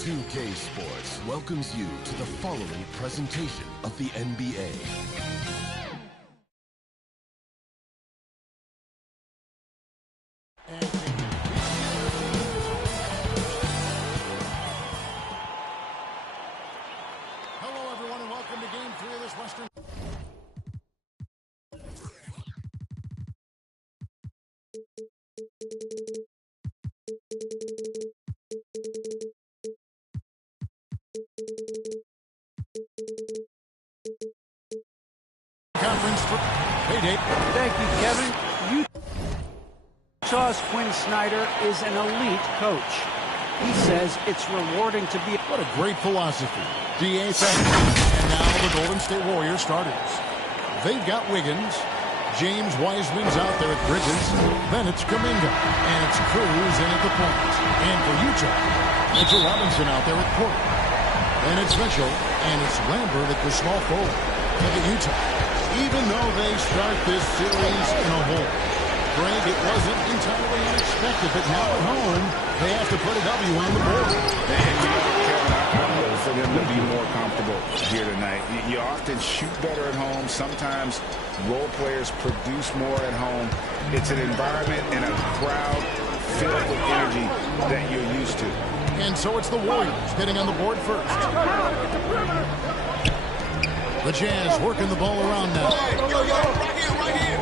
2K Sports welcomes you to the following presentation of the NBA. Hello, everyone, and welcome to Game 3 of this Western. Conference for payday. Thank you, Kevin. Utah's Quinn Snyder is an elite coach. He says it's rewarding to be... What a great philosophy. D.A. And now the Golden State Warriors starters. They've got Wiggins. James Wiseman's out there at Bridges. Then it's Kuminga. And it's Cruz in at the point. And for Utah, Mitchell Robinson out there at Porter. Then it's Mitchell. And it's Lambert at the small forward. Look at Utah. Even though they start this series in a hole. Greg, it wasn't entirely unexpected, but now at home, they have to put a W on the board. And you know, Kevin, I'm hoping for them to be more comfortable here tonight. You often shoot better at home. Sometimes role players produce more at home. It's an environment and a crowd filled with energy that you're used to. And so it's the Warriors getting on the board first. The Jazz working the ball around now. Right here.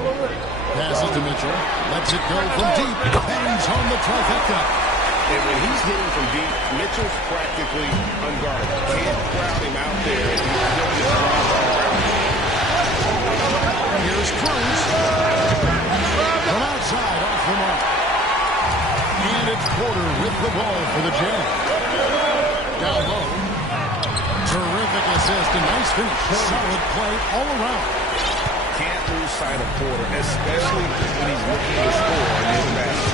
Passes to Mitchell. Lets it go from deep. Bangs home the trifecta. And when he's hitting from deep, Mitchell's practically unguarded. Can't crowd him out there. Here's Cruz. From outside, off the mark. And it's Porter with the ball for the Jazz. Down low. Terrific assist and nice finish. Solid play all around. Can't lose sight of Porter, especially when he's looking to score in his basket.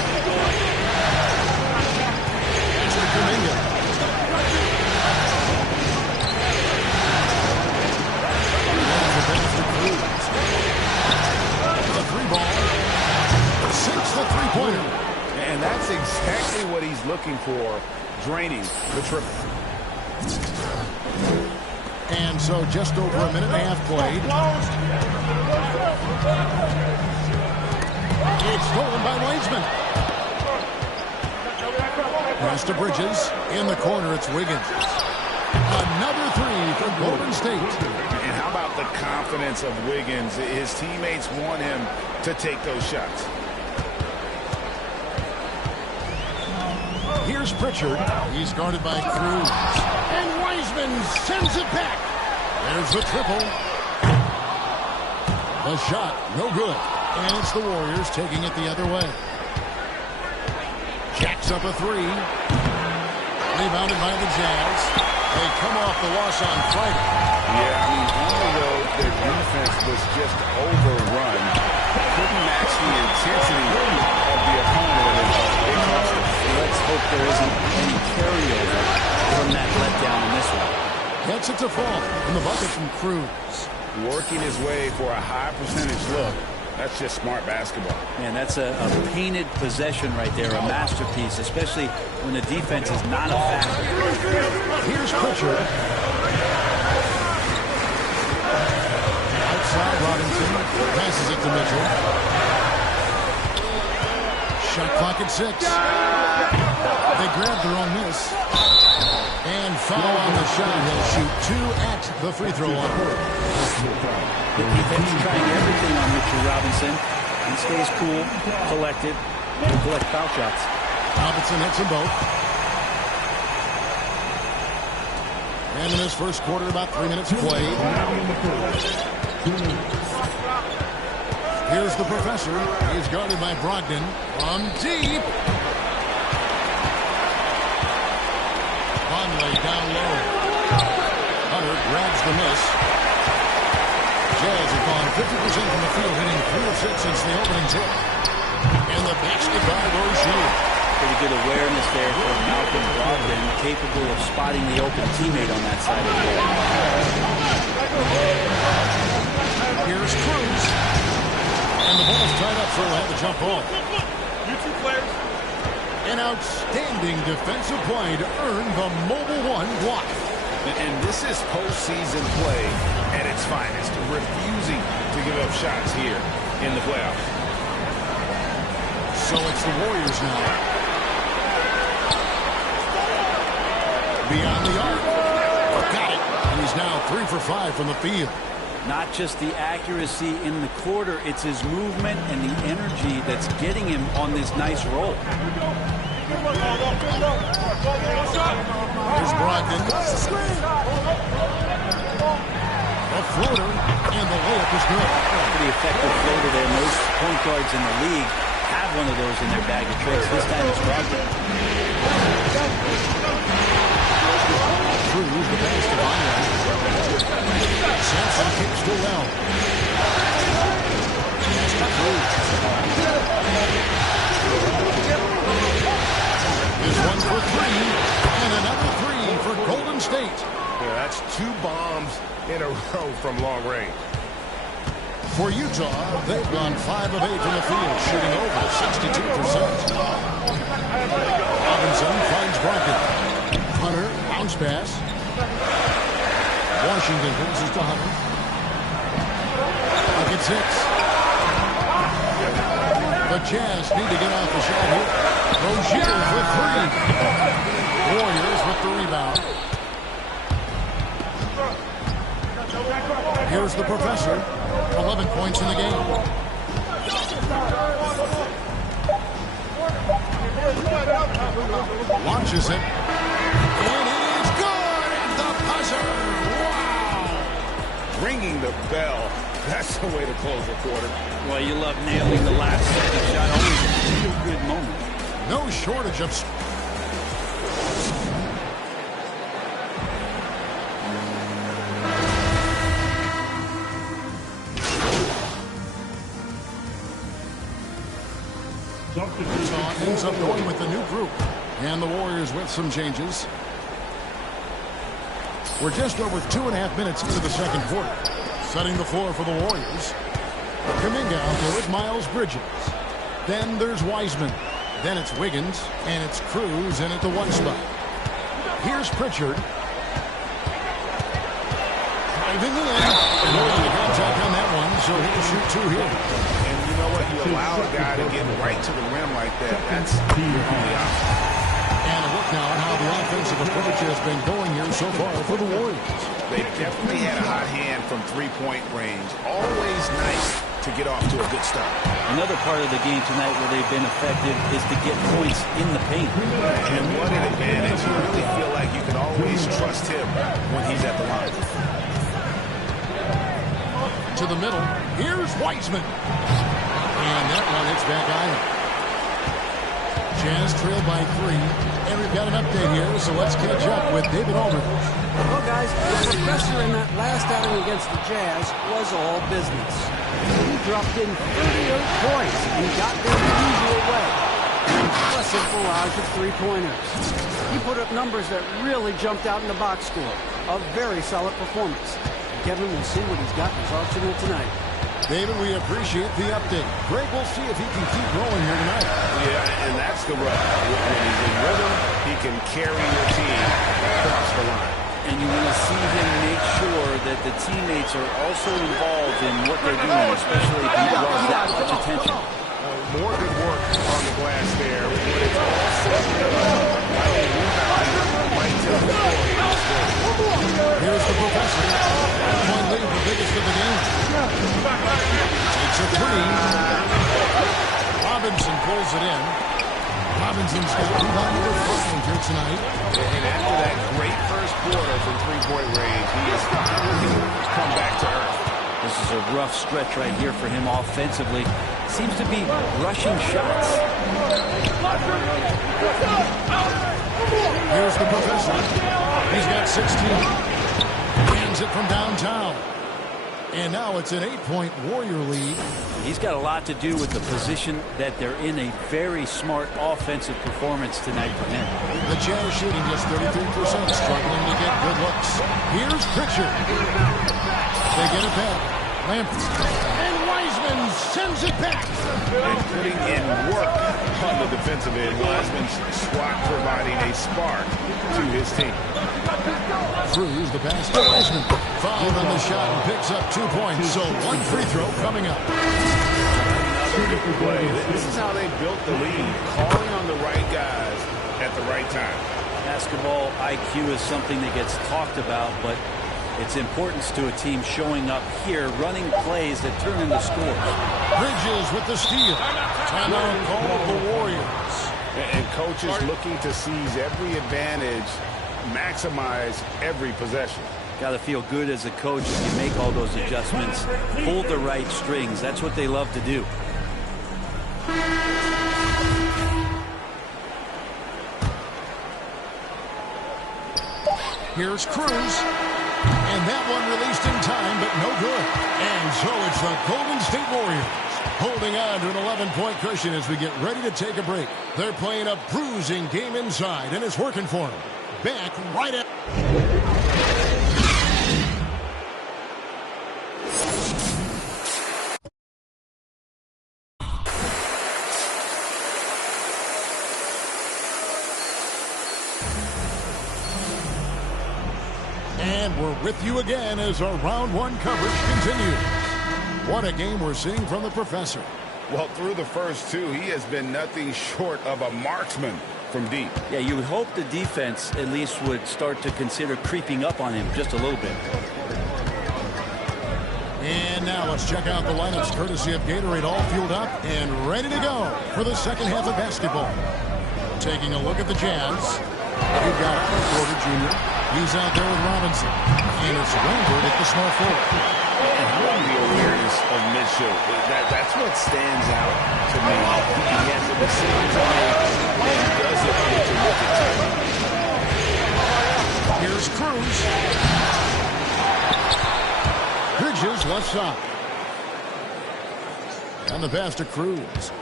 That's to Kuminga. The pass to Cruz. The three ball. Sinks the three-pointer. And that's exactly what he's looking for, draining the triple. And so just over a minute and a half played. It's stolen by Wiseman. Pass to Bridges. In the corner, it's Wiggins. Another three from Golden State. And how about the confidence of Wiggins? His teammates want him to take those shots. Here's Pritchard. He's guarded by Cruz. And Wiseman sends it back. There's the triple. The shot, no good. And it's the Warriors taking it the other way. Jacks up a three. Rebounded by the Jazz. They come off the loss on Friday. Yeah, I mean, on the road, their defense was just overrun. Couldn't match the intensity of the opponent. It cost them. Let's hope there isn't any carryover from that letdown in this one. Gets it to fall. And the bucket from Cruz. Working his way for a high percentage look. That's just smart basketball. Man, that's a painted possession right there, a masterpiece, especially when the defense is not a factor. Here's Pritchard. Outside Robinson. Passes it to Mitchell. Shot clock at 6. They grabbed their own miss. And foul on the shot. He'll shoot 2 at the free throw line. The defense trying everything on Mitchell Robinson. He stays cool, collected, and collect foul shots. Robinson hits them both. And in this first quarter, about 3 minutes played. Here's the professor. He's guarded by Brogdon. From deep. Conley down low. Hunter grabs the miss. Jazz have gone 50% from the field, hitting 3 of 6 since the opening tip. And the basket by Rozier. Pretty good awareness there from Malcolm Brogdon, capable of spotting the open teammate on that side of the ball. Here's Cruz. And the ball's tied up, so we'll have the jump ball. You two players, An outstanding defensive play to earn the Mobile One block. And this is postseason play at its finest, refusing to give up shots here in the playoffs. So it's the Warriors now. Beyond the arc. Got it. And he's now 3 for 5 from the field. Not just the accuracy in the quarter, it's his movement and the energy that's getting him on this nice roll. Here's Brogdon. A floater, and the layup is good. Pretty effective floater there. Most point guards in the league have one of those in their bag of tricks. This time it's Brogdon. Cruz, the pass to Vonleh. Sampson kicks to well. Pass to Cruz. This one's for 3, and another 3 for Golden State. Yeah, that's 2 bombs in a row from long range. For Utah, they've gone 5 of 8 from the field, shooting over 62%. Robinson finds Brogdon. Hunter, bounce pass. Washington passes to Hunter. Bucket 6. The Jazz need to get off the shot here. Rozier for 3. Warriors with the rebound. Here's the professor. 11 points in the game. Launches it. And it is good at the buzzer. Wow. Ringing the bell. That's the way to close the quarter. Well, you love nailing the last second shot. Always a feel-good moment. No shortage of... Utah ends up going with the new group. And the Warriors with some changes. We're just over 2.5 minutes into the second quarter. Setting the floor for the Warriors. Kuminga out there with Miles Bridges. Then there's Wiseman. Then it's Wiggins. And it's Cruz in at the 1 spot. Here's Pritchard. Driving in. And no contact on that one, so he'll shoot 2 here. And you know what? You allow a guy to get right to the rim like that. That's your only option. And a look now at how the offensive approach has been going here so far for the Warriors. They definitely had a hot hand from 3-point range. Always nice to get off to a good start. Another part of the game tonight where they've been effective is to get points in the paint. And what an advantage. You really feel like you can always trust him when he's at the line. To the middle. Here's Wiseman. And that one hits back iron. Jazz trail by 3. And we've got an update here, so let's catch up with David Aldridge. Well, guys, the professor in that last outing against the Jazz was all business. He dropped in 38 points and got there the usual way. An impressive barrage of 3-pointers. He put up numbers that really jumped out in the box score. A very solid performance. Kevin will see what he's got in his arsenal tonight. David, we appreciate the update. Greg, we'll see if he can keep growing here tonight. Yeah, and that's the rub. When he's in rhythm, he can carry your team across the line. And you want to see him make sure that the teammates are also involved in what they're doing, especially if he draws that much attention. More good work on the glass there. When it's all said and done, while he rebounded, might tell the story. Here's the professor. One lead, the biggest of the game. Takes a 3. Robinson pulls it in. Robinson's got rebound number 5 here tonight. And after that great first quarter from 3-point range, he has finally come back to earth. This is a rough stretch right here for him offensively. Seems to be rushing shots. Here's the professor. He's got 16. Hands it from downtown. And now it's an 8-point Warrior lead. He's got a lot to do with the position that they're in. A very smart offensive performance tonight for him. The Jazz shooting just 33%, struggling to get good looks. Here's Pritchard. They get it back. Lampard. And Wiseman sends it back. And putting in work on the defensive end. Wiseman's squat providing a spark to his team. Cruz, the pass to Wiseman. Fouled on the shot and picks up 2 points. So one free throw coming up. Another good play. This is how they built the lead. Calling on the right guys at the right time. Basketball IQ is something that gets talked about, but its importance to a team showing up here, running plays that turn into scores. Bridges with the steal. Timeout called the Warriors. And coaches looking to seize every advantage, maximize every possession. Got to feel good as a coach if you make all those adjustments, pull the right strings. That's what they love to do. Here's Cruz. And that one released in time, but no good. And so it's the Golden State Warriors holding on to an 11-point cushion as we get ready to take a break. They're playing a bruising game inside, and it's working for them. Back right at... And we're with you again as our round one coverage continues. What a game we're seeing from the professor. Well, through the first two, he has been nothing short of a marksman from deep. Yeah, you would hope the defense at least would start to consider creeping up on him just a little bit. And now let's check out the lineups courtesy of Gatorade, all fueled up and ready to go for the second half of basketball. Taking a look at the Jazz. We've got Otto Porter Jr. He's out there with Robinson. And it's Randall at the small forward. And the awareness of Mitchell, that's what stands out to me. He has a decision to make, and he does it with terrific timing. Here's Cruz. Bridges left side. And the pass to Cruz.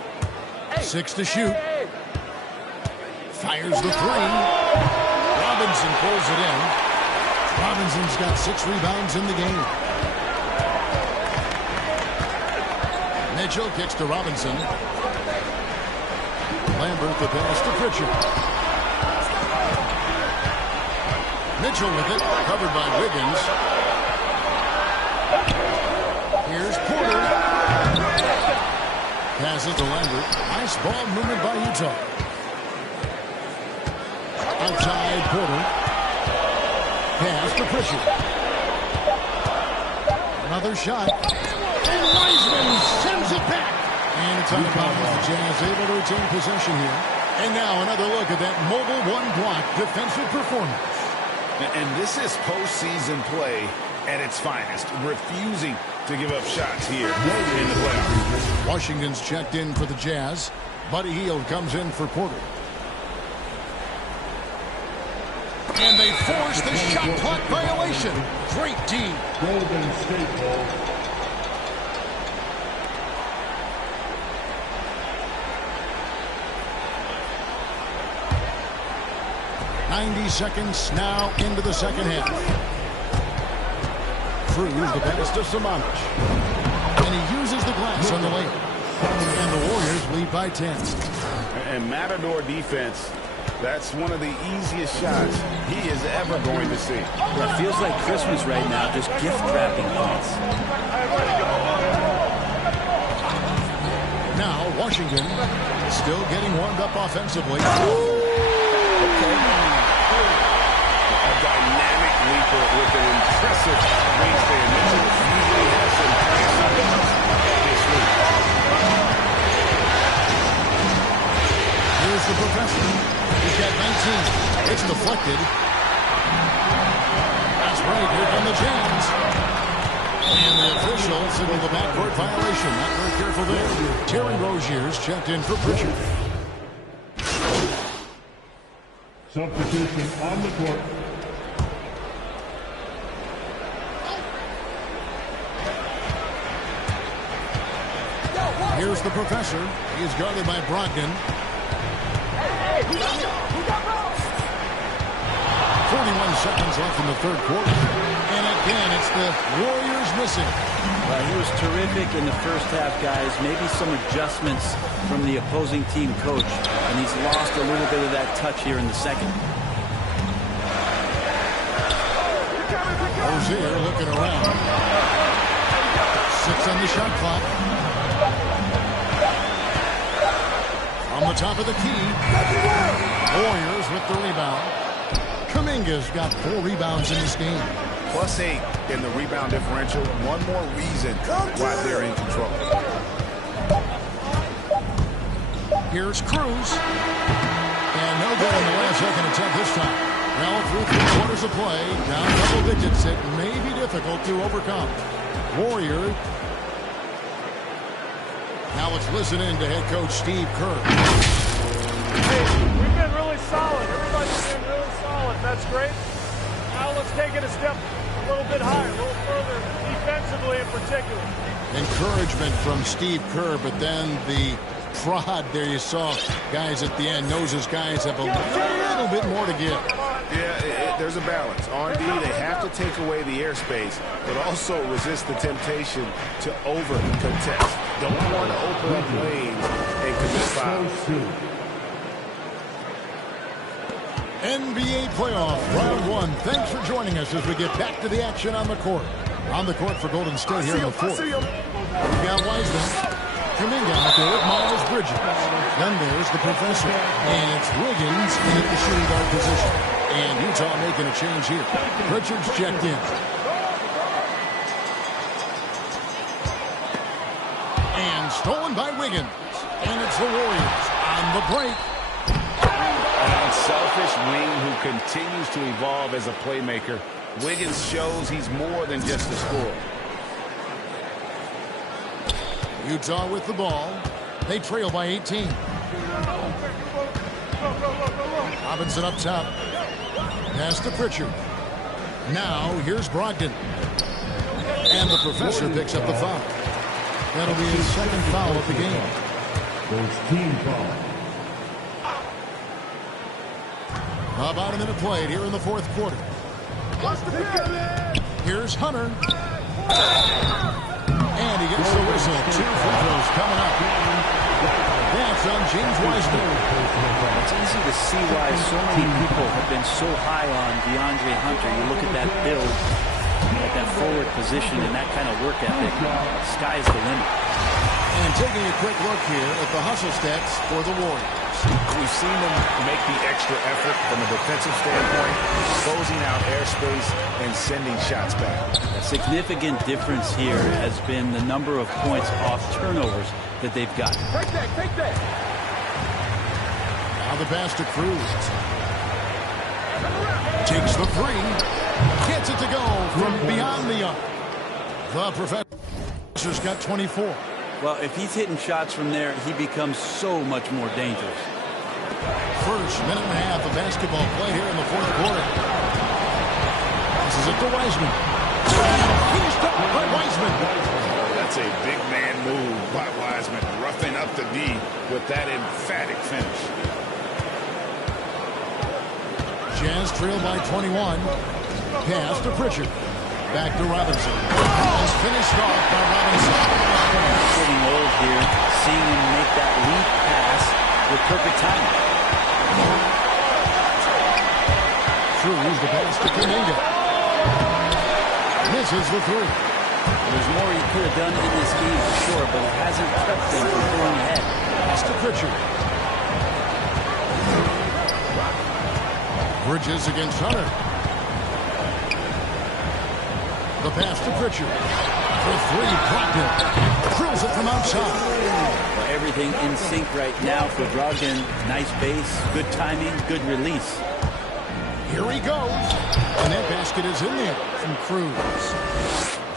6 to shoot. Fires the three. Robinson pulls it in. Robinson's got 6 rebounds in the game. Mitchell kicks to Robinson. Lambert the pass to Pritchard. Mitchell with it, covered by Wiggins. Here's Porter. Passes to Lambert. Nice ball movement by Utah. Outside Porter. Pass to Pritchard. Another shot. And Wiseman sends it back. And it's out of bounds. The Jazz able to retain possession here. And now another look at that mobile one-block defensive performance. And this is postseason play at its finest. Refusing to give up shots here in the playoffs. Washington's checked in for the Jazz. Buddy Hield comes in for Porter. And they force the shot clock violation. Great D. Golden State ball. .90 seconds now into the second half. Cruz the pass to Samanic. And he uses the glass on the layup. And the Warriors lead by 10. And Matador defense, that's one of the easiest shots he is ever going to see. It feels like Christmas right now, just gift wrapping points. Now Washington still getting warmed up offensively. A dynamic leaper with an impressive wingspan. Mitchell usually has some this week. Here's the professor. He's got 19. It's deflected. That's right. Here come the Jazz. And the official signaled the backcourt violation. Not very careful there. Terry Rozier's checked in for Pritchard. Substitution on the court. Here's the professor. He's guarded by Brogdon. 41 seconds left in the third quarter. And again, it's the Warriors missing. He was terrific in the first half, guys. Maybe some adjustments from the opposing team coach, and he's lost a little bit of that touch here in the second. Rozier looking around. 6 on the shot clock. From the top of the key. Warriors with the rebound. Kuminga's got 4 rebounds in this game. +8 in the rebound differential. One more reason why they're in control. Here's Cruz. And no good in the last second attempt this time. Well, through 3 quarters of play, down double digits, it may be difficult to overcome. Warrior. Now let's listen in to head coach Steve Kerr. Hey, we've been really solid. Everybody's been really solid. That's great. Now let's take it a step a little bit higher, a little further, defensively in particular. Encouragement from Steve Kerr, but then the prod there you saw. Guys at the end knows his guys have a little bit more to give. Yeah, there's a balance. On D, they have to take away the airspace, but also resist the temptation to over-contest. Don't want to open up lanes and commit fouls. NBA playoff round 1. Thanks for joining us as we get back to the action on the court. On the court for Golden State here in the fourth. We've got Wiseman. Kuminga out there with Miles Bridges. Then there's the professor. And it's Wiggins in at the shooting guard position. And Utah making a change here. Pritchard's checked in. And stolen by Wiggins. And it's the Warriors on the break. An unselfish wing who continues to evolve as a playmaker. Wiggins shows he's more than just a scorer. Utah with the ball. They trail by 18. Robinson up top. Pass to Pritchard. Now here's Brogdon. And the professor picks up the foul. That'll be his second foul of the game. First team foul. About a minute played here in the fourth quarter. Here's Hunter. And he gets the whistle. 2 free throws coming up. That's on James Wiseman. It's easy to see why so many people have been so high on DeAndre Hunter. You look at that build, at that forward position, and that kind of work ethic. Sky's the limit. And taking a quick look here at the hustle stats for the Warriors. We've seen them make the extra effort from a defensive standpoint, closing out airspace and sending shots back. A significant difference here has been the number of points off turnovers that they've got. Take that. Now the pass to Cruz. Takes the 3. Gets it to go from beyond the arc. The professor's got 24. Well, if he's hitting shots from there, he becomes so much more dangerous. First minute and a half of basketball play here in the fourth quarter. This is it to Wiseman. Finished up by Wiseman. That's a big man move by Wiseman, roughing up the D with that emphatic finish. Jazz trail by 21. Pass to Pritchard. Back to Robinson. It's finished off by Robinson. Getting old here, seeing him make that lead pass with perfect timing. Cruz the pass to Kuminga. Misses the 3. There's more he could have done in this game for sure, but it hasn't kept them from going ahead. Pass to Pritchard. Bridges against Hunter. The pass to Pritchard. For 3, Brogdon. Drills it from outside. Well, everything in sync right now for Brogdon. Nice base, good timing, good release. Here he goes. And that basket is in there from Cruz.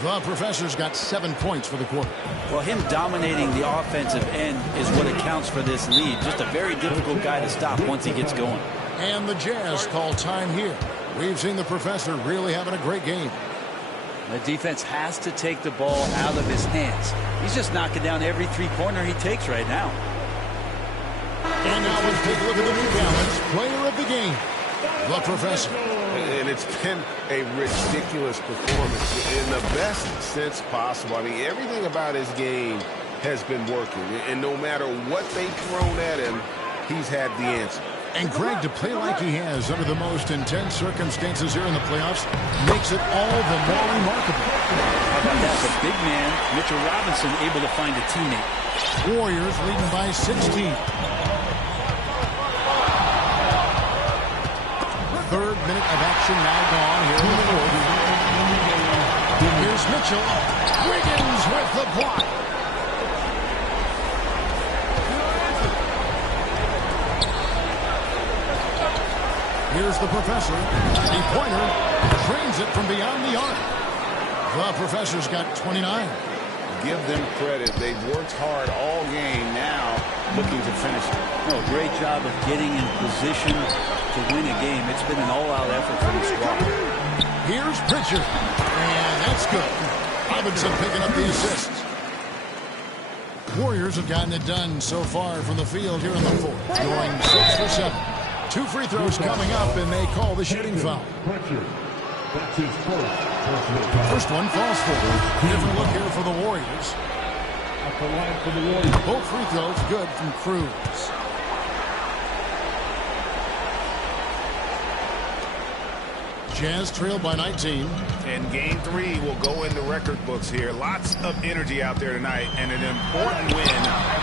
The professor's got 7 points for the quarter. Well, him dominating the offensive end is what accounts for this lead. Just a very difficult guy to stop once he gets going. And the Jazz call time here. We've seen the professor really having a great game. The defense has to take the ball out of his hands. He's just knocking down every three-pointer he takes right now. And now let's take a look at the New Balance player of the game, the professor. And it's been a ridiculous performance in the best sense possible. I mean, everything about his game has been working. And no matter what they've thrown at him, he's had the answer. And Greg, to play like he has under the most intense circumstances here in the playoffs makes it all the more remarkable. How about that? The big man, Mitchell Robinson, able to find a teammate. Warriors leading by 16. Third minute of action now gone here in the fourth. Here's Mitchell. Wiggins with the block. Here's the professor. Three-pointer. Drains it from beyond the arc. The professor's got 29. Give them credit. They've worked hard all game, now looking to finish it. No, great job of getting in position to win a game. It's been an all-out effort from the squad. Here's Pritchard. And that's good. Robinson picking up the assist. Warriors have gotten it done so far from the field here in the fourth. Going 6 for 7. 2 free throws coming up, and they call the shooting foul. That's his First one falls for. Different look here for the Warriors. At the line for the Warriors. Both free throws good from Cruz. Jazz trailed by 19. And game 3 will go in the record books here. Lots of energy out there tonight, and an important win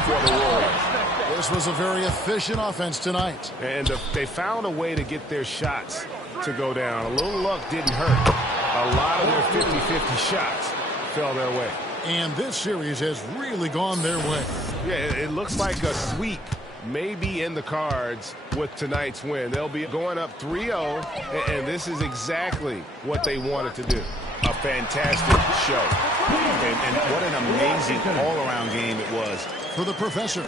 for the Warriors. This was a very efficient offense tonight. And they found a way to get their shots to go down. A little luck didn't hurt. A lot of their 50-50 shots fell their way. And this series has really gone their way. Yeah, it looks like a sweep may be in the cards with tonight's win. They'll be going up 3-0, and this is exactly what they wanted to do. A fantastic show. And what an amazing all-around game it was. For the professor.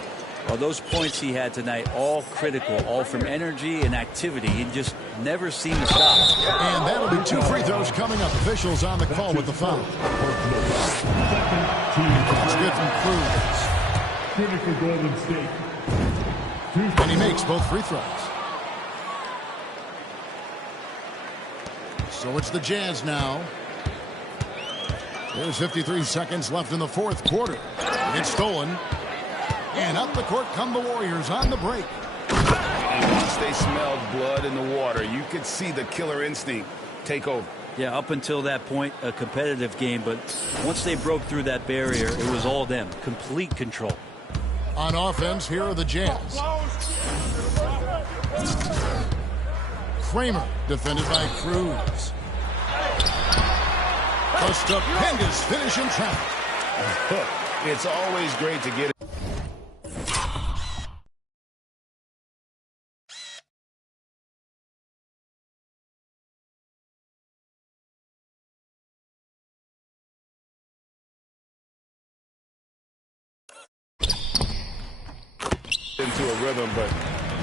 Well, those points he had tonight, all critical, all from energy and activity. He just never seemed to stop. And that'll be 2 free throws coming up. Officials on the call with the foul. That's good from Cruz. Critical Golden State. And he makes both free throws. So it's the Jazz now. There's 53 seconds left in the fourth quarter. It's stolen. And up the court come the Warriors on the break. And once they smelled blood in the water, you could see the killer instinct take over. Yeah, up until that point, a competitive game. But once they broke through that barrier, it was all them. Complete control. On offense, here are the Jazz. Kramer, defended by Cruz. A stupendous finish in traffic. It's always great to get it. Into a rhythm, but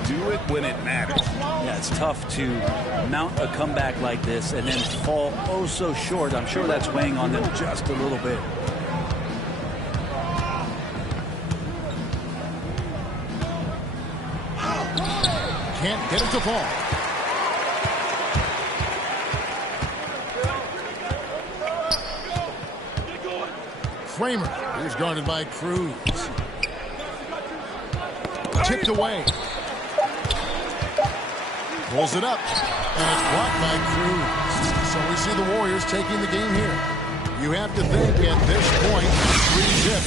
do it when it matters. Yeah, it's tough to mount a comeback like this and then fall oh so short. I'm sure that's weighing on them just a little bit. Can't get it to fall. Kramer, who's guarded by Cruz. Tipped away. Pulls it up. And it's blocked by Cruz. So we see the Warriors taking the game here. You have to think at this point, 3-zip.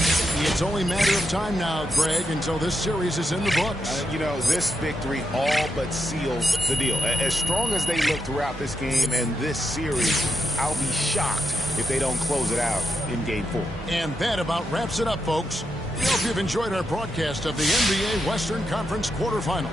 It's only a matter of time now, Greg, until this series is in the books. You know, this victory all but seals the deal. As strong as they look throughout this game and this series, I'll be shocked if they don't close it out in Game 4. And that about wraps it up, folks. We hope you've enjoyed our broadcast of the NBA Western Conference quarterfinal.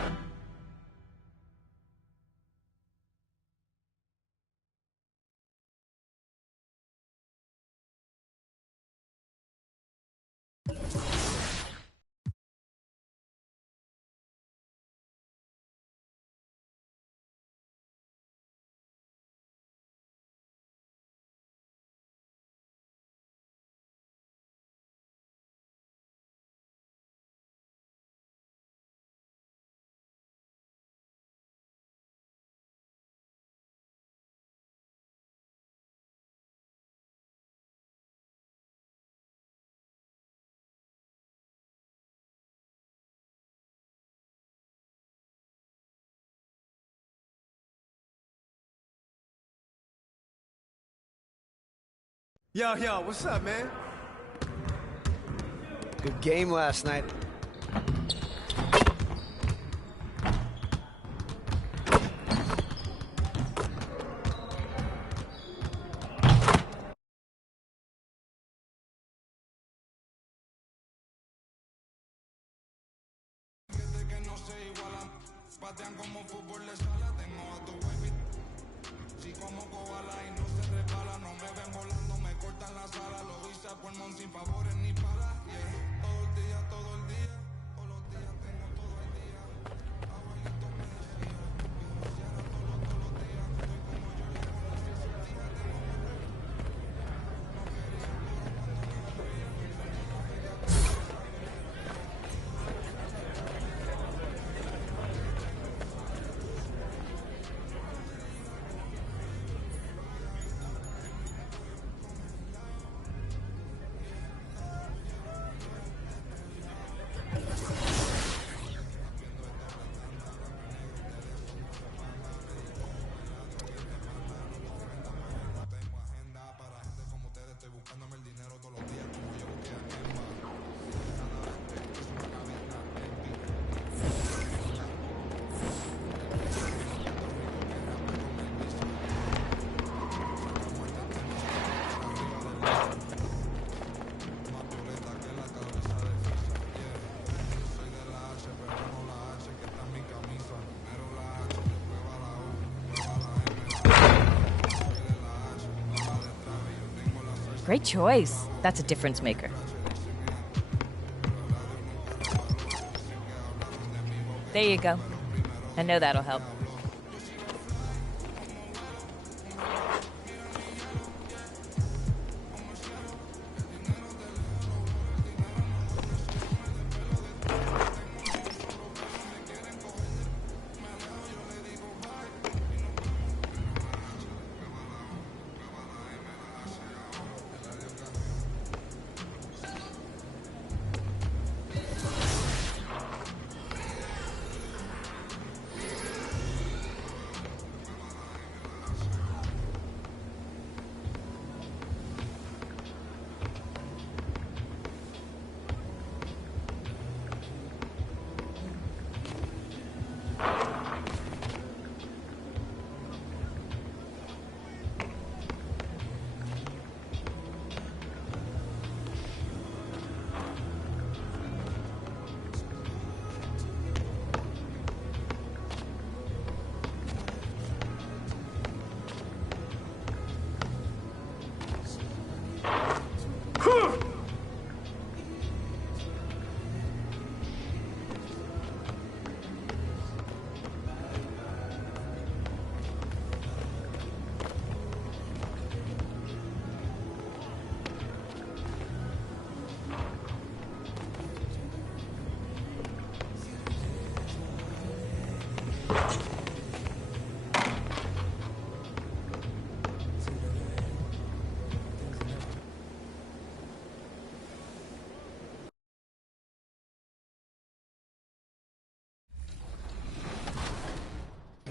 Yo, what's up, man? Good game last night. Great choice. That's a difference maker. There you go. I know that'll help.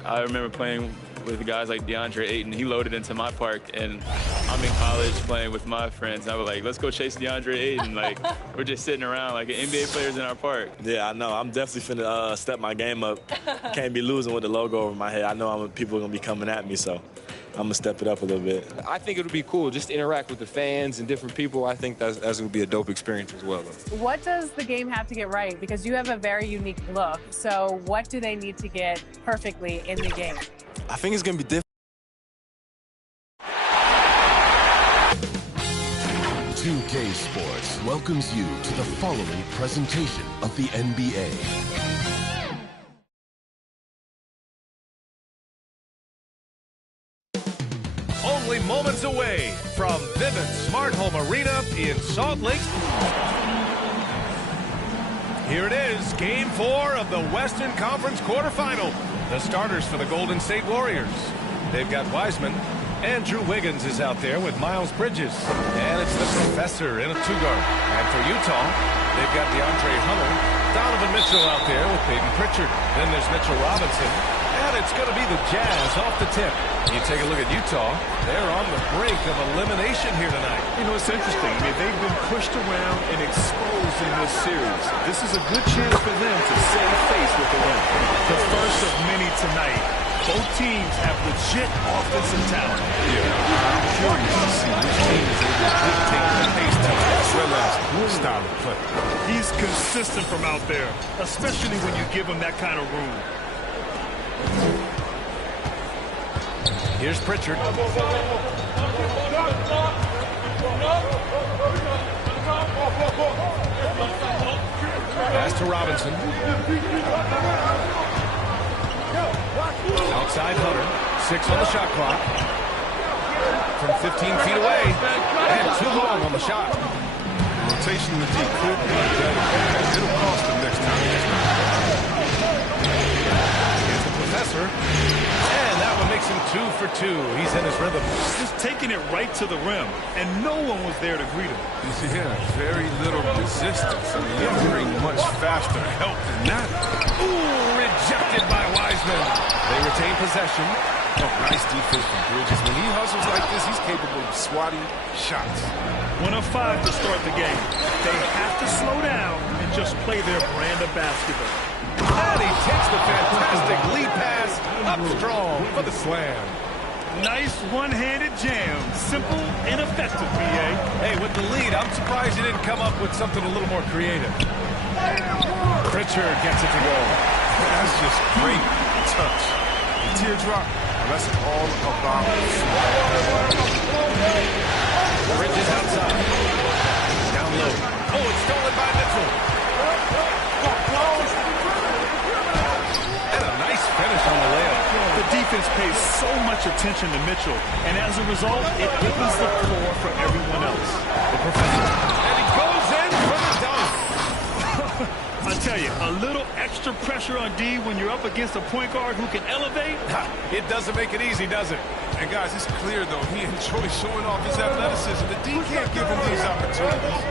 I remember playing with guys like DeAndre Ayton. He loaded into my park, and I'm in college playing with my friends. I was like, let's go chase DeAndre Ayton. Like, we're just sitting around like NBA players in our park. Yeah, I know. I'm definitely finna step my game up. Can't be losing with the logo over my head. I know people are going to be coming at me, so I'm going to step it up a little bit. I think it would be cool just to interact with the fans and different people. I think that's going to be a dope experience as well. What does the game have to get right? Because you have a very unique look. So what do they need to get perfectly in the game? I think it's going to be different. 2K Sports welcomes you to the following presentation of the NBA. Only moments away from Vivint Smart Home Arena in Salt Lake. Here it is, Game 4 of the Western Conference quarterfinal. The starters for the Golden State Warriors. They've got Wiseman. Andrew Wiggins is out there with Miles Bridges. And it's the professor in a two-guard. And for Utah, they've got DeAndre Hunter. Donovan Mitchell out there with Peyton Pritchard. Then there's Mitchell Robinson. And And it's going to be the Jazz off the tip. You take a look at Utah. They're on the brink of elimination here tonight. You know, it's interesting. I mean, they've been pushed around and exposed in this series. This is a good chance for them to save face with the win. The first of many tonight. Both teams have legit offensive talent. Yeah, I'm curious to see which team is able to dictate the pace tonight, as well as style of play. He's consistent from out there, especially when you give him that kind of room. Here's Pritchard. Pass to Robinson. Outside Hunter. 6 on the shot clock. From 15 feet away. And too long on the shot. Rotation in the deep could be better. It'll cost them next time. Here's the Professor. And that one makes him 2 for 2. He's in his rhythm. Just taking it right to the rim, and no one was there to greet him. Yeah, very little resistance. I mean, you bring much faster help than that. Ooh, rejected by Wiseman. They retain possession. Oh, nice defense from Bridges. When he hustles like this, he's capable of swatting shots. 1 of 5 to start the game. They have to slow down and just play their brand of basketball. And he takes the fantastic lead pass up strong for the slam. Nice one-handed jam. Simple and effective, B.A. Hey, with the lead, I'm surprised he didn't come up with something a little more creative. Pritchard gets it to go. That's just great touch. The teardrop, that's all about Bridges outside. Down low. Oh, it's stolen by Mitchell. And a nice finish on the layup. The defense pays so much attention to Mitchell, and as a result, it opens the floor for everyone else. The Professor. And he goes in for the dunk. I tell you, a little extra pressure on D when you're up against a point guard who can elevate. It doesn't make it easy, does it? And guys, it's clear, though, he enjoys showing off his athleticism. The D can't give him these opportunities.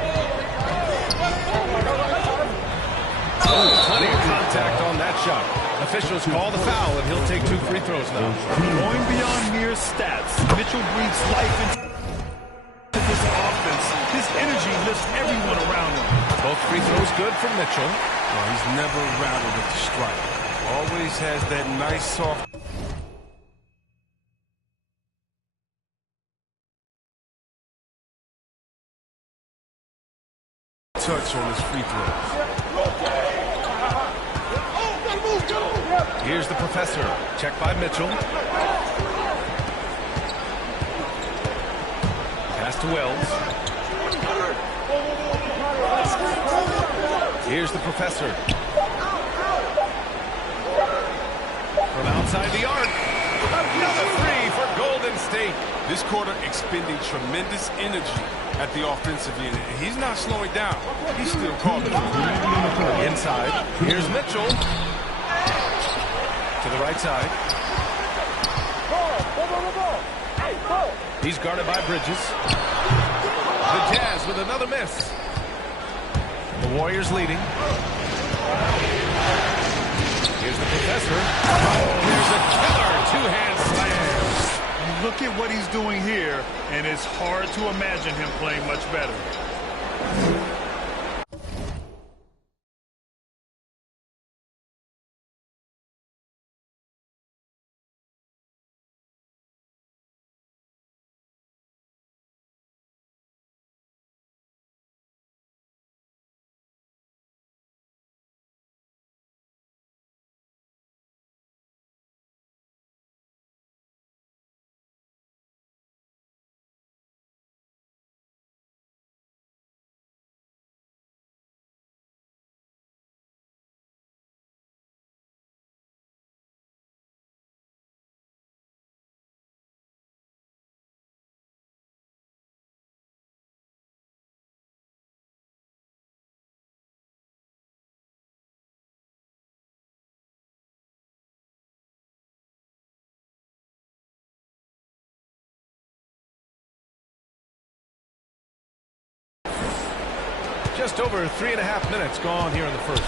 Oh, plenty of contact on that shot. Officials call the foul, and he'll take 2 free throws now. Going beyond mere stats, Mitchell breathes life into this offense. His energy lifts everyone around him. Both free throws good for Mitchell. Oh, he's never rattled at the strike. Always has that nice, soft touch on his free throws. Here's the Professor. Check by Mitchell. Pass to Wells. Here's the Professor. From outside the arc. Another 3 for Golden State. This quarter expending tremendous energy at the offensive end. He's not slowing down. He's still calling. Inside. Here's Mitchell. To the right side. He's guarded by Bridges. The Jazz with another miss. The Warriors leading. Here's the Professor. Here's a killer 2-hand slam. Look at what he's doing here, and it's hard to imagine him playing much better. Just over 3.5 minutes gone here in the first.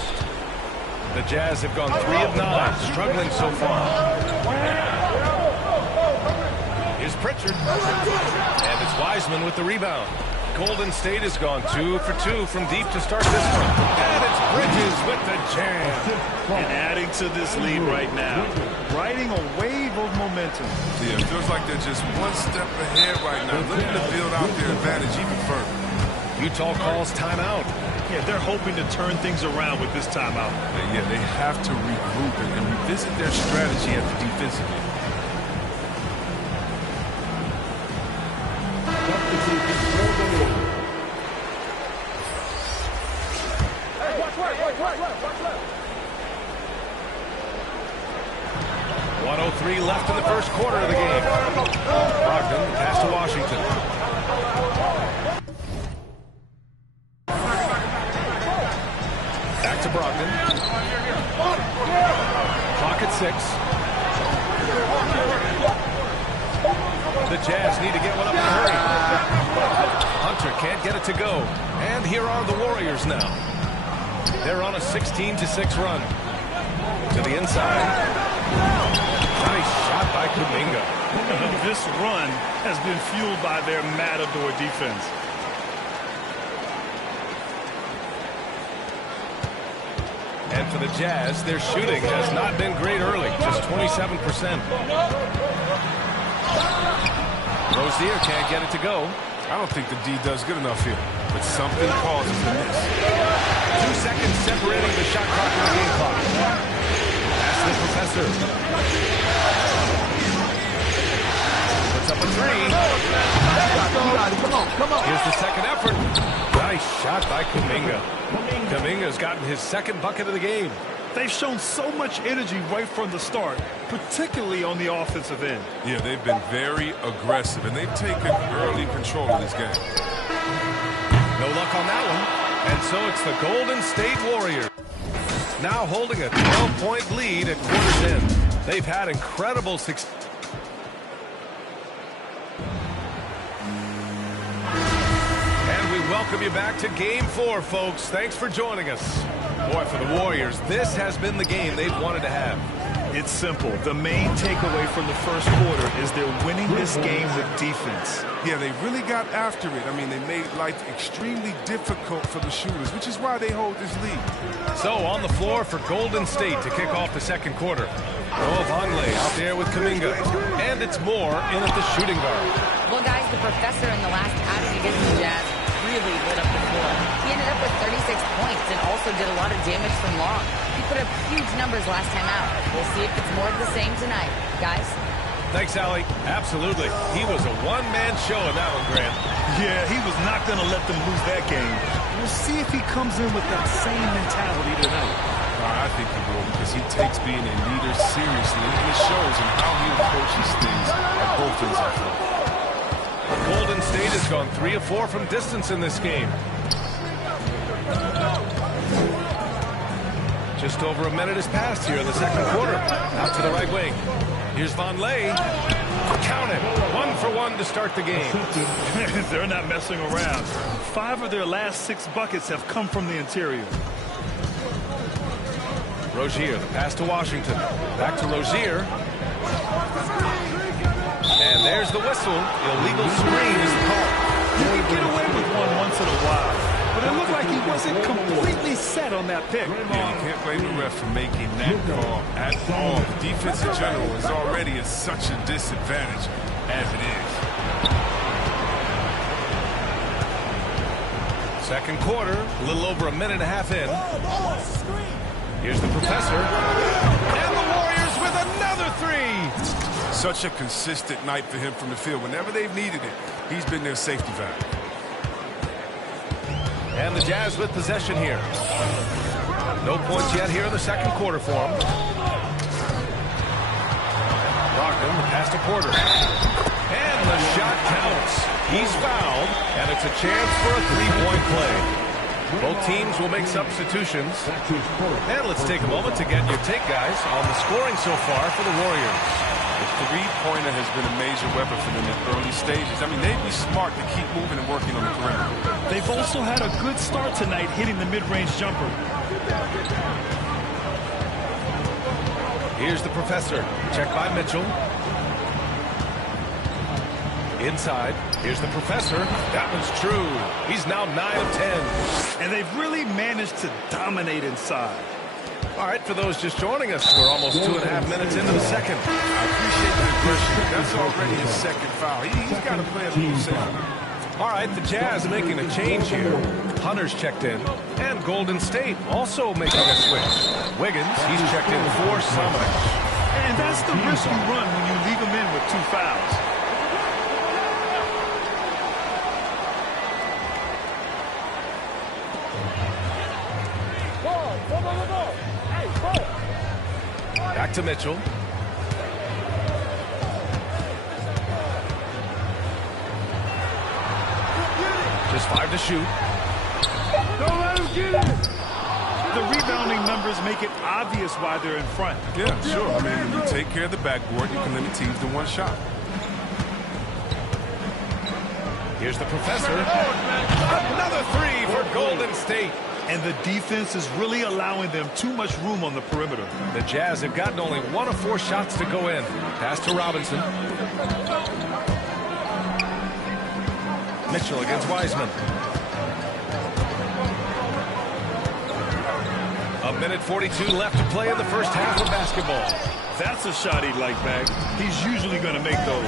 The Jazz have gone 3 of 9, struggling so far. is Pritchard. And it's Wiseman with the rebound. Golden State has gone 2 for 2 from deep to start this one. And it's Bridges with the jam. And adding to this lead right now. Riding a wave of momentum. Yeah, it feels like they're just one step ahead right now, looking to build out their advantage even further. Utah calls timeout. Yeah, they're hoping to turn things around with this timeout. Yeah, they have to regroup and revisit their strategy at the defensive end. Hey, watch work. 1:03 left in the first quarter of the game. Brogdon pass to Washington. Back to Brogdon. Clock at 6. The Jazz need to get one up in a hurry. Hunter can't get it to go. And here are the Warriors now. They're on a 16-6 run. To the inside. Nice shot by Kuminga. This run has been fueled by their Matador defense. And for the Jazz, their shooting has not been great early, just 27%. Rozier can't get it to go. I don't think the D does good enough here, but something causes the miss. 2 seconds separating the shot clock and the game clock. That's the Professor. Puts up a 3. Come on. Here's the second effort. Nice shot by Kuminga. Kuminga's gotten his second bucket of the game. They've shown so much energy right from the start, particularly on the offensive end. Yeah, they've been very aggressive, and they've taken early control of this game. No luck on that one. And so it's the Golden State Warriors. Now holding a 12-point lead at quarter's end. They've had incredible success. And we welcome you back to Game 4, folks. Thanks for joining us. Boy, for the Warriors, this has been the game they've wanted to have. It's simple. The main takeaway from the first quarter is they're winning this game with defense. Yeah, they really got after it. I mean, they made life extremely difficult for the shooters, which is why they hold this lead. So on the floor for Golden State to kick off the second quarter. Noah Vonleh out there with Kuminga. And it's Moore in at the shooting guard. Well, guys, the Professor in the last outing against the Jazz really lit up the floor. He ended up with 36 points and also did a lot of damage from long. He put up huge numbers last time out. We'll see if it's more of the same tonight. Guys? Thanks, Allie. Absolutely. He was a one-man show in that one, Grant. Yeah, he was not going to let them lose that game. We'll see if he comes in with that same mentality tonight. I think he will, because he takes being a leader seriously, and it shows in how he approaches things at both ends of the floor. Golden State has gone 3 of 4 from distance in this game. Just over a minute has passed here in the second quarter. Out to the right wing. Here's Vonleh. Count it. 1 for 1 to start the game. They're not messing around. 5 of their last 6 buckets have come from the interior. Rozier, the pass to Washington. Back to Rozier. And there's the whistle. Illegal screen is called. You can get away with one once in a while, but it looked like he wasn't completely set on that pick. Yeah, you can't blame the ref for making that call at all. The defense in general is already at such a disadvantage as it is. Second quarter, a little over a minute and a half in. Here's the Professor. And the Warriors with another 3. Such a consistent night for him from the field. Whenever they've needed it, he's been their safety valve. And the Jazz with possession here. No points yet here in the second quarter for him. Brogdon, the pass to Porter. And the shot counts. He's fouled, and it's a chance for a 3-point play. Both teams will make substitutions. And let's take a moment to get your take, guys, on the scoring so far for the Warriors. The three-pointer has been a major weapon for them in early stages. I mean, they'd be smart to keep moving and working on the perimeter. They've also had a good start tonight hitting the mid-range jumper. Here's the Professor. Checked by Mitchell. Inside, here's the professor. That one's true. He's now 9 of 10. And they've really managed to dominate inside. All right, for those just joining us, we're almost 2.5 minutes into the second. I appreciate the aggression. That's already his second foul. He's got to play a little safer. All right, the Jazz making a change here. Hunter's checked in. And Golden State also making a switch. Wiggins, he's checked in for Summer. And that's the risk you run when you leave them in with 2 fouls. Back to Mitchell. Just 5 to shoot. Don't let him get it. The rebounding numbers make it obvious why they're in front. Yeah, sure. I mean, when you take care of the backboard, you can limit teams to 1 shot. Here's the professor. Another 3 for Golden State. And the defense is really allowing them too much room on the perimeter. The Jazz have gotten only 1 of 4 shots to go in. Pass to Robinson. Mitchell against Wiseman. 1:42 left to play in the first half of basketball. That's a shot he'd like back. He's usually going to make those.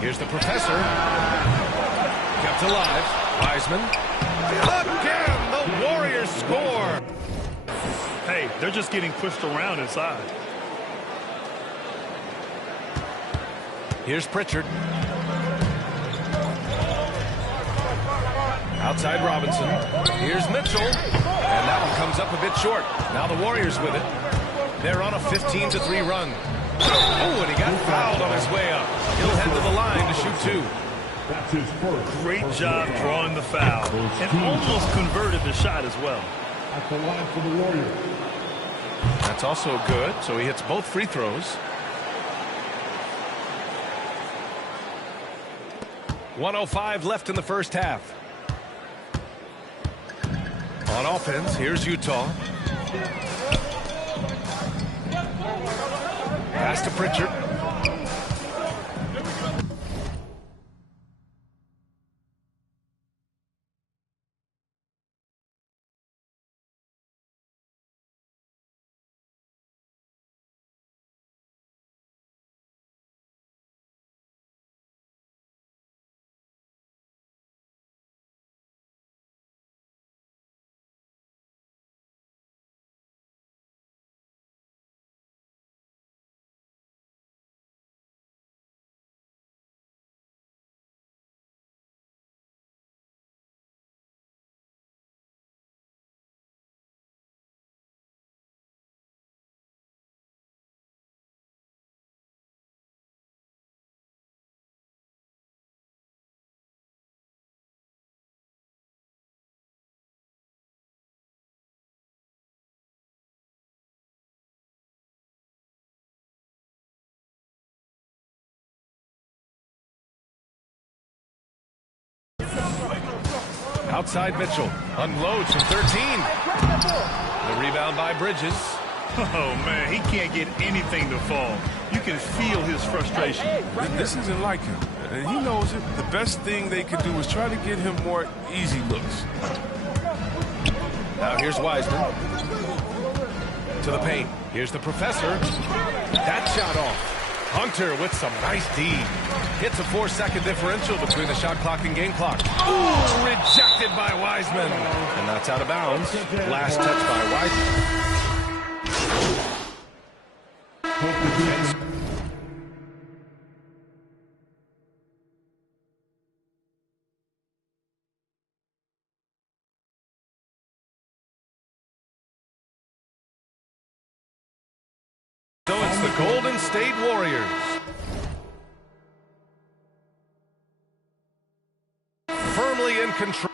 Here's the professor. Kept alive. Wiseman. Again, the Warriors score. Hey, they're just getting pushed around inside. Here's Pritchard. Outside Robinson. Here's Mitchell. And that one comes up a bit short. Now the Warriors with it. They're on a 15-3 run. Oh, and he got fouled on his way up. He'll head to the line to shoot 2. That's his first. Great job drawing the foul. And almost converted the shot as well. At the line for the Warriors. That's also good, so he hits both free throws. 1:05 left in the first half. On offense, here's Utah. Pass to Pritchard. Outside Mitchell. Unloads from 13. The rebound by Bridges. Oh, man, he can't get anything to fall. You can feel his frustration. This isn't like him. And he knows it. The best thing they can do is try to get him more easy looks. Now here's Wiseman. To the paint. Here's the professor. That shot off. Hunter with some nice D. Hits a 4-second differential between the shot clock and game clock. Ooh, rejected by Wiseman. And that's out of bounds. Last touch by Wiseman. So it's the Golden State Warriors. Firmly in control.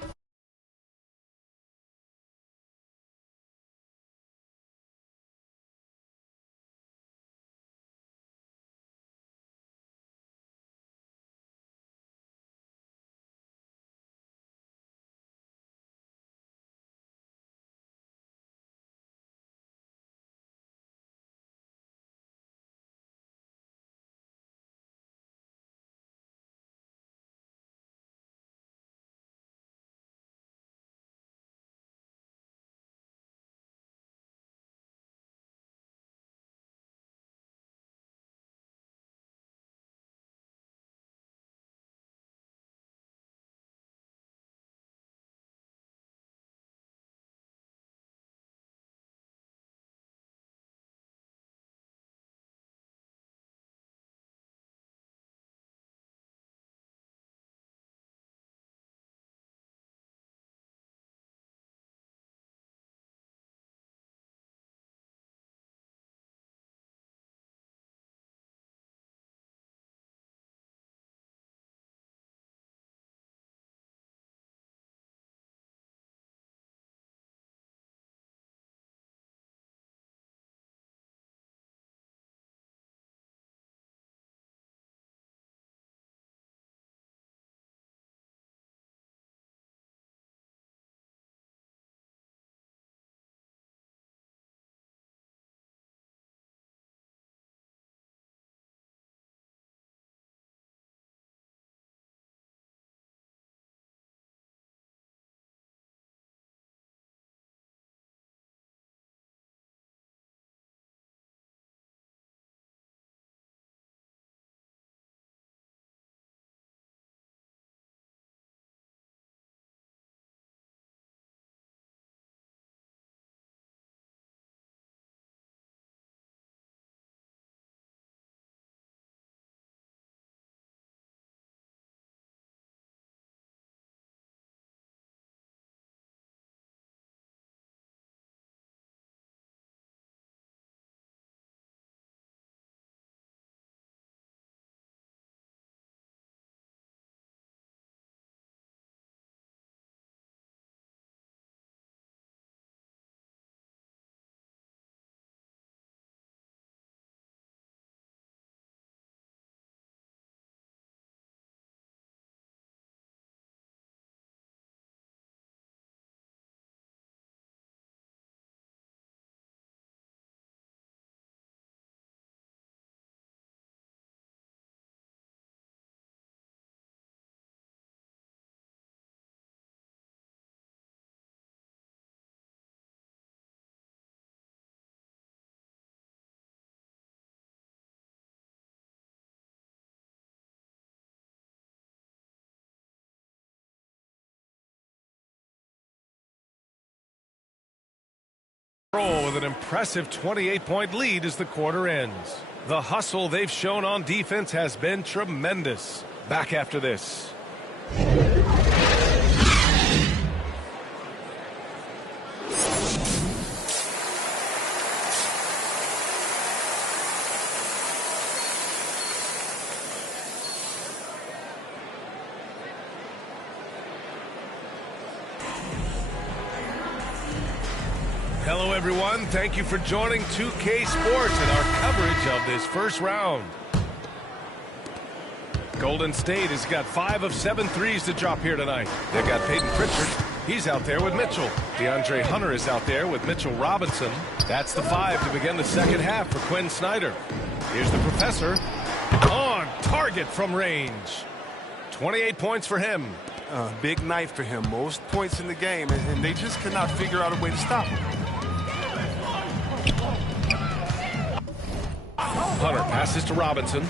Roll with an impressive 28-point lead as the quarter ends. The hustle they've shown on defense has been tremendous. Back after this. Hello, everyone. Thank you for joining 2K Sports and our coverage of this first round. Golden State has got 5 of 7 threes to drop here tonight. They've got Peyton Pritchard. He's out there with Mitchell. DeAndre Hunter is out there with Mitchell Robinson. That's the 5 to begin the second half for Quinn Snyder. Here's the professor. On target from range. 28 points for him. Big night for him. Most points in the game, and they just cannot figure out a way to stop him. Hunter passes to Robinson.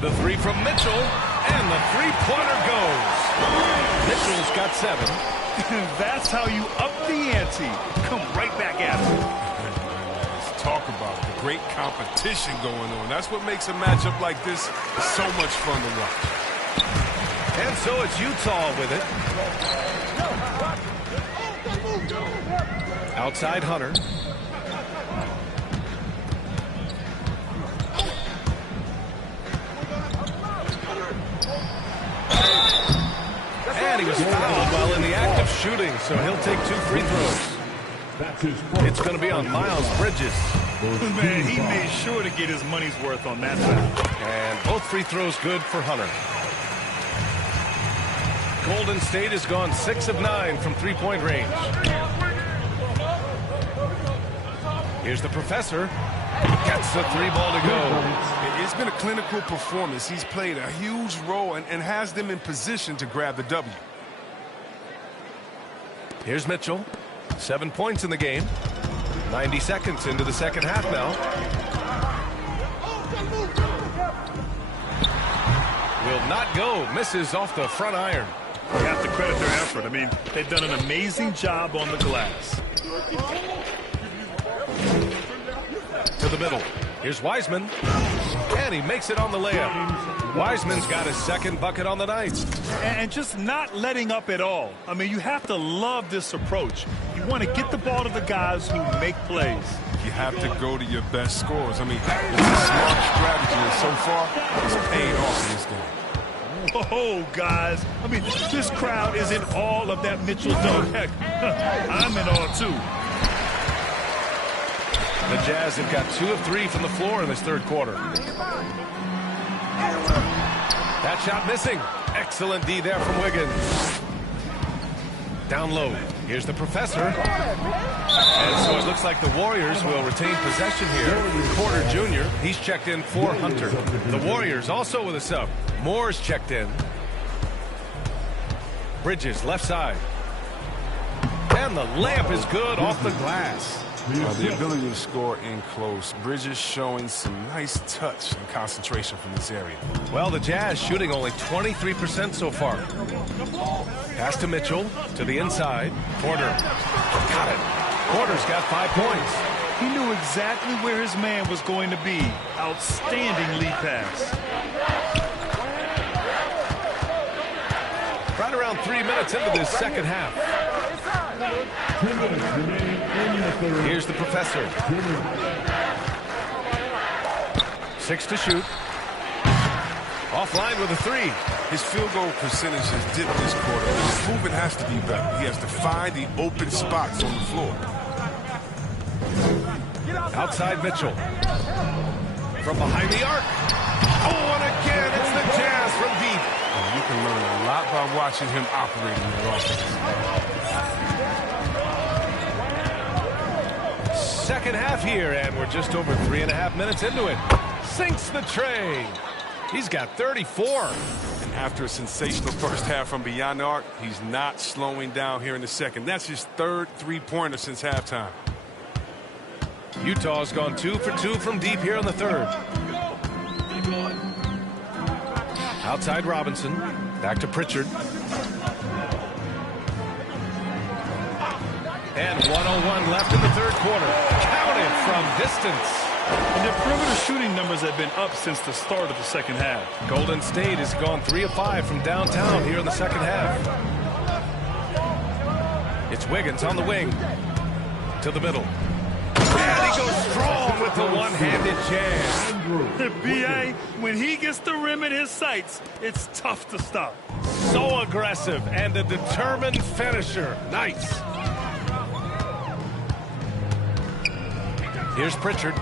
The 3 from Mitchell, and the three-pointer goes. Mitchell's got 7. That's how you up the ante. Come right back at him. Let's talk about the great competition going on. That's what makes a matchup like this so much fun to watch. And so it's Utah with it. Outside Hunter. And he was fouled while in the act of shooting, so he'll take 2 free throws. It's going to be on Miles Bridges. Man, he made sure to get his money's worth on that foul. And both free throws good for Hunter. Golden State has gone 6 of 9 from three-point range. Here's the professor. Gets the 3 ball to go. It's been a clinical performance. He's played a huge role and has them in position to grab the W. Here's Mitchell. 7 points in the game. 90 seconds into the second half now. Will not go. Misses off the front iron. You have to credit their effort. I mean, they've done an amazing job on the glass. To the middle. Here's Wiseman. And he makes it on the layup. Wiseman's got his second bucket on the night. And just not letting up at all. I mean, you have to love this approach. You want to get the ball to the guys who make plays. You have to go to your best scorers. I mean, it's a smart strategy, and so far, it's paying off in this game. Oh, guys. I mean, this crowd is in all of that Mitchell dunk. Heck, I'm in all, too. The Jazz have got 2 of 3 from the floor in this third quarter. That shot missing. Excellent D there from Wiggins. Down low. Here's the professor. And so it looks like the Warriors will retain possession here. Porter Jr., he's checked in for Hunter. The Warriors also with a sub. Moore's checked in. Bridges, left side. And the layup is good off the glass. The ability to score in close. Bridges showing some nice touch and concentration from this area. Well, the Jazz shooting only 23% so far. Pass to Mitchell, to the inside. Porter, got it. Porter's got 5 points. He knew exactly where his man was going to be. Outstanding lead pass. Right around 3 minutes into this second half. Here's the professor. 6 to shoot. Offline with a 3. His field goal percentage has dipped this quarter. His movement has to be better. He has to find the open spots on the floor. Outside Mitchell. From behind the arc. Oh, and again, it's the Jazz from deep. And you can learn a lot by watching him operate in their offense. Second half here, and we're just over 3.5 minutes into it. Sinks the tray. He's got 34. And after a sensational first half from beyond the arc, he's not slowing down here in the second. That's his 3rd three-pointer since halftime. Utah's gone 2 for 2 from deep here in the third. Outside Robinson. Back to Pritchard. And 1:01 left in the third quarter. Counted from distance. And their perimeter shooting numbers have been up since the start of the second half. Golden State has gone 3 of 5 from downtown here in the second half. It's Wiggins on the wing. To the middle. And he goes strong with the one-handed jam. B.A., when he gets the rim in his sights, it's tough to stop. So aggressive and a determined finisher. Nice. Here's Pritchard.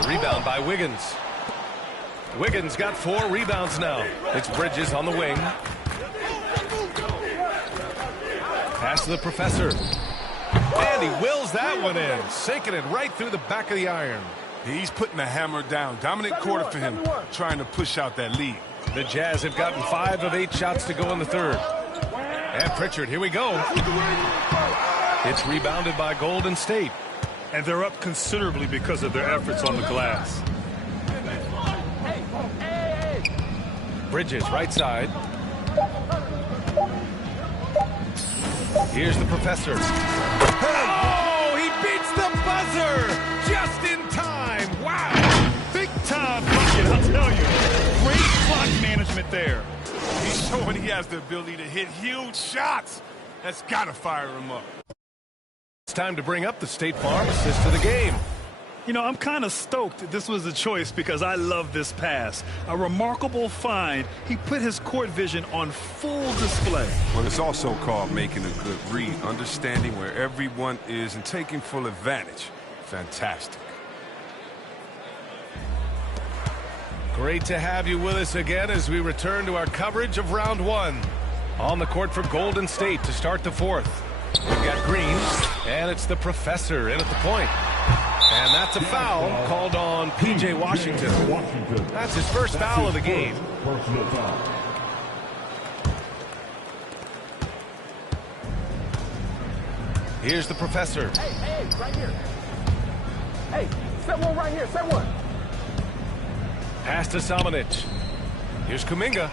The rebound by Wiggins. Wiggins got 4 rebounds now. It's Bridges on the wing. Pass to the Professor. And he wills that one in, sinking it right through the back of the iron. He's putting the hammer down. Dominant quarter for him, trying to push out that lead. The Jazz have gotten 5 of 8 shots to go in the third. And Pritchard, here we go. It's rebounded by Golden State. And they're up considerably because of their efforts on the glass. Bridges, right side. Here's the Professor. Oh, he beats the buzzer just in time. Wow. Big time bucket, I'll tell you. Great clock management there. He's showing he has the ability to hit huge shots. That's got to fire him up. It's time to bring up the State Farm assist to the game. You know, I'm kind of stoked this was a choice because I love this pass. A remarkable find. He put his court vision on full display. Well, it's also called making a good read, understanding where everyone is and taking full advantage. Fantastic. Great to have you with us again as we return to our coverage of round 1. On the court for Golden State to start the fourth. We've got Green, and it's the Professor in at the point. And that's a foul called on P.J. Washington. That's his first foul of the game. Here's the Professor. Hey, right here. Hey, set one right here, set one. Pass to Samanic. Here's Kuminga.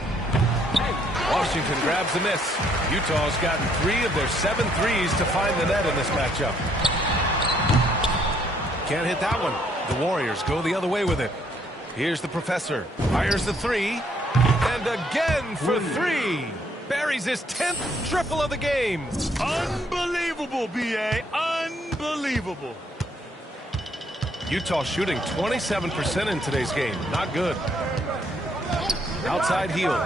Washington grabs the miss. Utah's gotten 3 of their 7 threes to find the net in this matchup. Can't hit that one. The Warriors go the other way with it. Here's the Professor. Fires the 3. And again for 3. Buries his 10th triple of the game. Unbelievable, B.A. Unbelievable. Utah shooting 27% in today's game. Not good. Outside heel.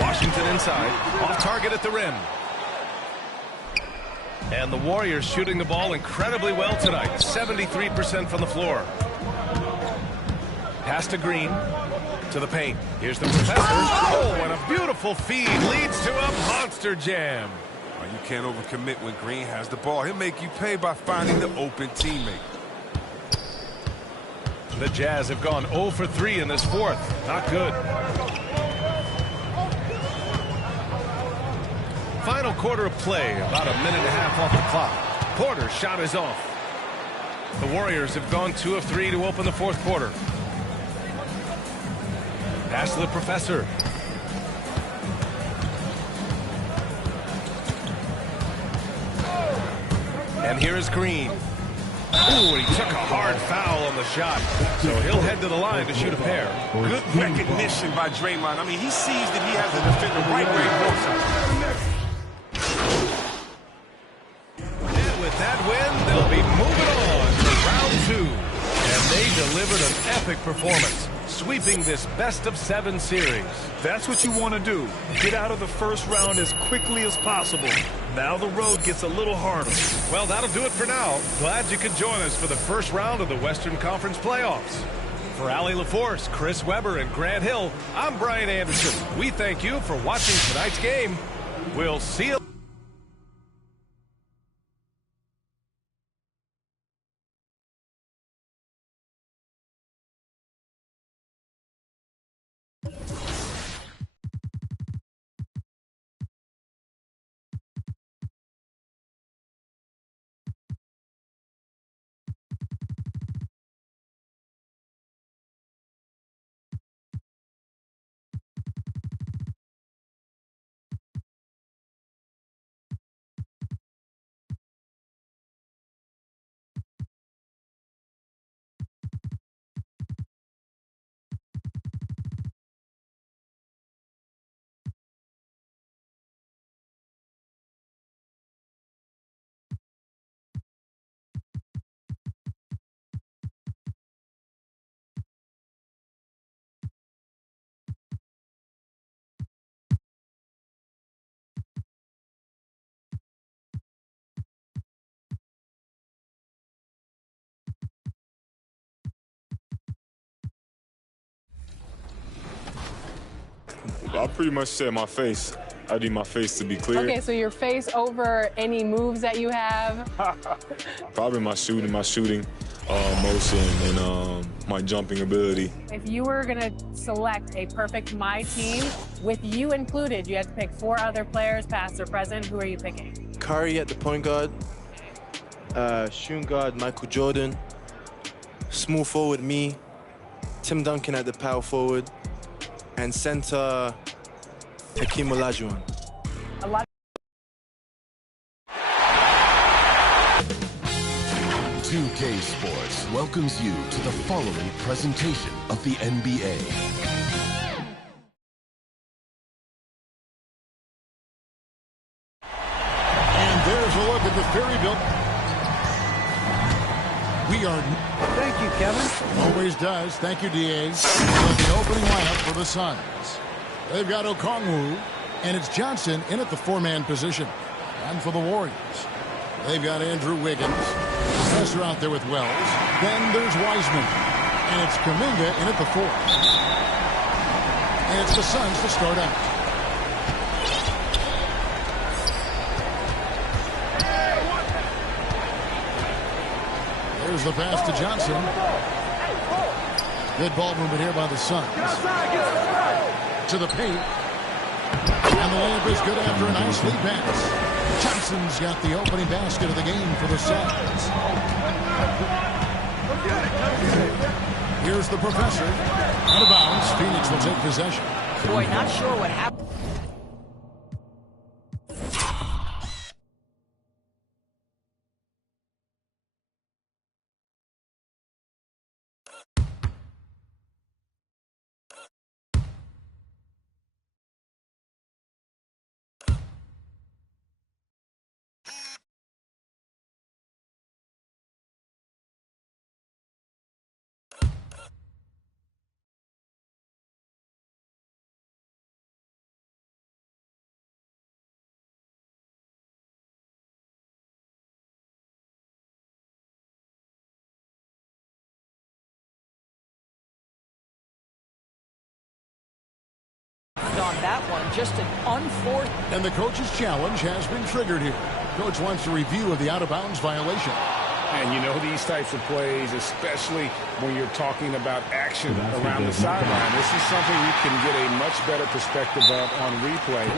Washington inside. Off target at the rim. And the Warriors shooting the ball incredibly well tonight. 73% from the floor. Pass to Green. To the paint. Here's the Professor. Oh, and a beautiful feed leads to a monster jam. Oh, you can't overcommit when Green has the ball. He'll make you pay by finding the open teammate. The Jazz have gone 0 for 3 in this fourth. Not good. Final quarter of play, about a minute and a half off the clock. Porter's shot is off. The Warriors have gone 2 of 3 to open the fourth quarter. Pass to the Professor. And here is Green. Ooh, he took a hard foul on the shot. So he'll head to the line to shoot a pair. Good recognition by Draymond. I mean, he sees that he has the defender right where he wants him. And with that win, they'll be moving on to round 2. And they delivered an epic performance, sweeping this best-of-7 series. That's what you want to do. Get out of the first round as quickly as possible. Now the road gets a little harder. Well, that'll do it for now. Glad you could join us for the first round of the Western Conference playoffs. For Allie LaForce, Chris Webber, and Grant Hill, I'm Brian Anderson. We thank you for watching tonight's game. We'll see you. I pretty much said my face. I need my face to be clear. Okay, so your face over any moves that you have? Probably my shooting motion, and my jumping ability. If you were going to select a perfect My Team, with you included, you had to pick 4 other players, past or present. Who are you picking? Curry at the point guard, shooting guard Michael Jordan, small forward me, Tim Duncan at the power forward, and center Hakeem Olajuwon. A lot. 2K Sports welcomes you to the following presentation of the NBA. And there's a look at the Ferryville. We are... Thank you, Kevin. Always does. Thank you, D.A. So the opening lineup for the Suns. They've got Okongwu, and it's Johnson in at the 4-man position. And for the Warriors, they've got Andrew Wiggins. Professor out there with Wells. Then there's Wiseman. And it's Kuminga in at the 4. And it's the Suns to start out. There's the pass to Johnson. Good ball movement here by the Suns. To the paint. And the layup is good after a nice lead pass. Johnson's got the opening basket of the game for the Suns. Here's the Professor. Out of bounds. Phoenix will take possession. Boy, not sure what happened. On that one, just an unforced. And the coach's challenge has been triggered here. Coach wants a review of the out-of-bounds violation. And you know these types of plays, especially when you're talking about action around the sideline, this is something you can get a much better perspective of on replay.